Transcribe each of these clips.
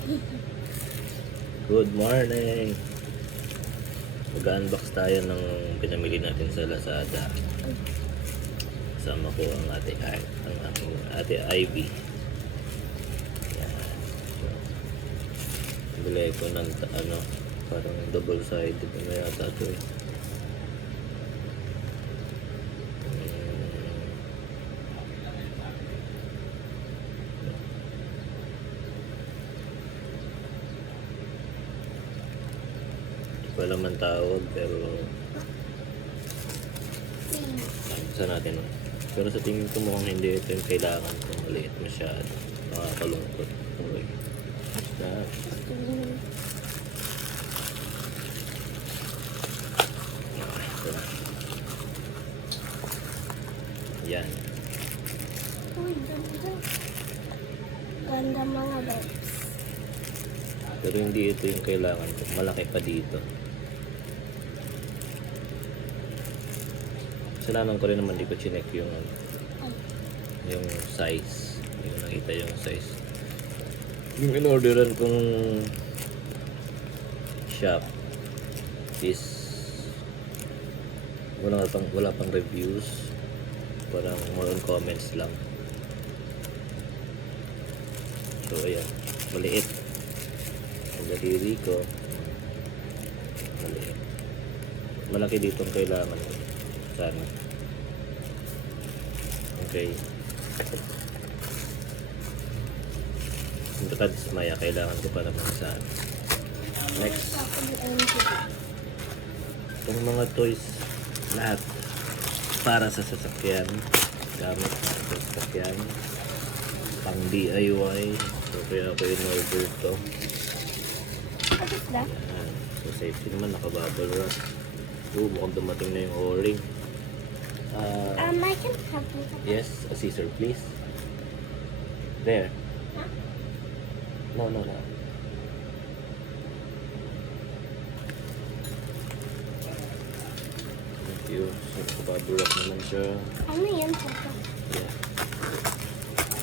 Good morning! Mag-unbox tayo ng pinamili natin sa Lazada. Kasama ko ang ate ang aking ate Ivy. Yan. So, bili ko ng parang double sided na yata ito eh. Wala man tawag pero saan natin pero sa tingin ko mukhang hindi ito yung kailangan ko, maliit masyado, nakakalungkot. Okay. Yan. Uy, ganda. Ganda mga babes. Pero hindi ito yung kailangan ko, malaki pa dito. Kasalanan ko rin naman, di ko chinek yung size. Hindi ko nakita yung size. Yung in-orderan kong shop is wala pang reviews, parang more on comments lang. So ayan, maliit ang daliri ko, maliit. Malaki dito ang kailangan ko sana. Okay. Yung cards maya, kailangan ko pa naman sa next. Itong mga toys, lahat para sa sasakyan. Gamit sa sasakyan. Pang DIY. So, kaya ako in-order to. What is that? Yan. So, safety naman, naka-bubble wrap. Mukhang dumating na yung o-ring. I can have it. Yes, a scissor please. There. Huh? No. Thank you. So, nakababulak naman siya. Ano yan, Papa? Yeah.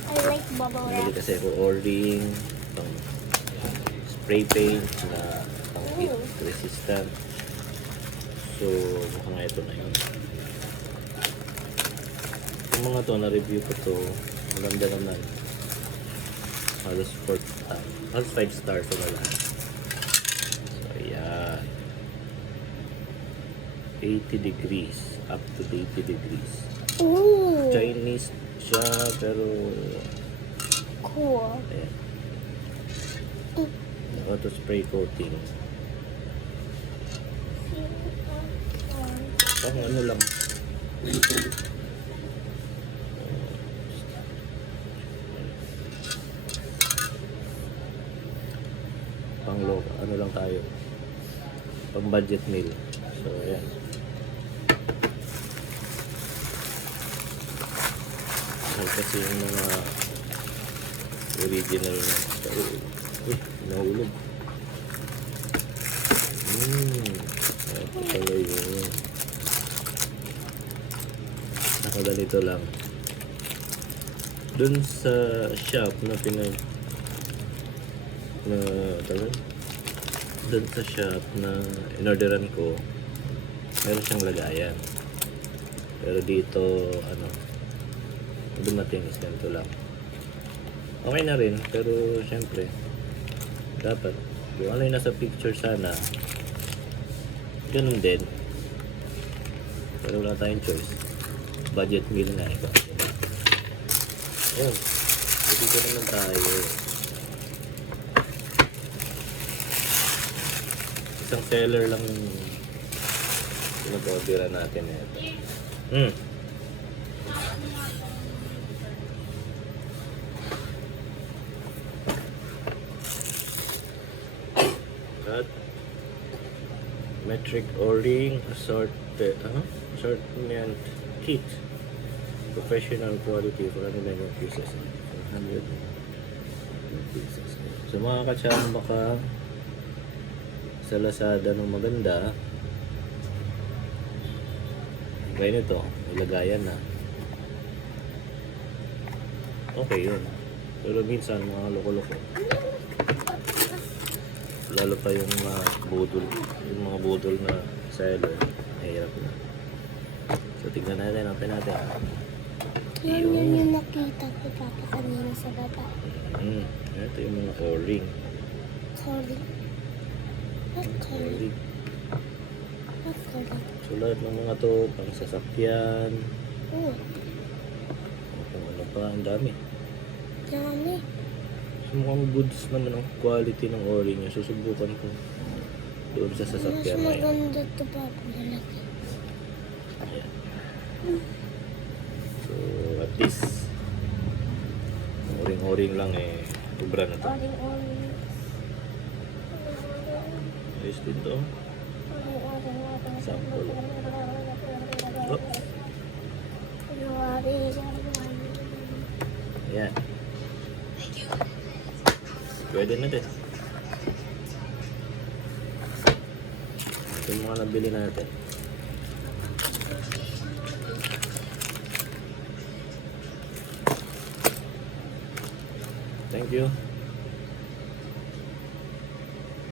I like bubble Bumili wrap. kasi ako o-ring, pang spray paint na pang heat resistant. So, mukhang ito na yun. Yung mga to, na-review ko to, maganda naman. Halos 5 stars na lahat. So, ayan. 80 degrees. Up to 80 degrees. Ooh, Chinese siya, pero cool. ayan. Auto spray coating. Pang ano lang. Pang low, ano lang tayo. Pang budget meal. So, ayan. Ayan kasi yung mga original na. So, nahulog. Ito pala yun. Nakaganito lang. Dun sa shop na dun sa shop na inorderan ko, meron siyang lagayan. Pero dito, dumating is ganito lang. Okay na rin, pero syempre, dapat, kung ano yung nasa picture sana, ganun din. Pero wala tayong choice. Budget meal nga ito. Ayun, dito naman tayo. Isang seller lang pinag-orderan natin ito. At metric o-ring assortment kit, professional quality for 100 pieces. 100 pieces. So mga katsamba ka sa Lazada ng maganda, gaya nito, ilagayan na. Okay yun. Pero minsan mga loko-loko, Lalo pa yung mga budol. Yung mga budol na seller. Mahirap na. So, tignan natin. Open natin. Yun yung nakita ko papa kanina sa baba. Ito yung mga o-ring. Calling. What calling? O-ring. What calling? So, lahat ng mga to, pang sasakyan. Oh, Kung ano pa, ang dami. dami. So, mukhang goods naman ang quality ng o-ring niya. Susubukan ko doon sa Mas sasakyan na yun. maganda to papa, malaki. Ayan. So, at least, o-ring lang eh. Tubra na to. Oring. Ayos din to. Sample. Oh, ayan. Pwede na din. Ito yung mga nabili natin. Thank you.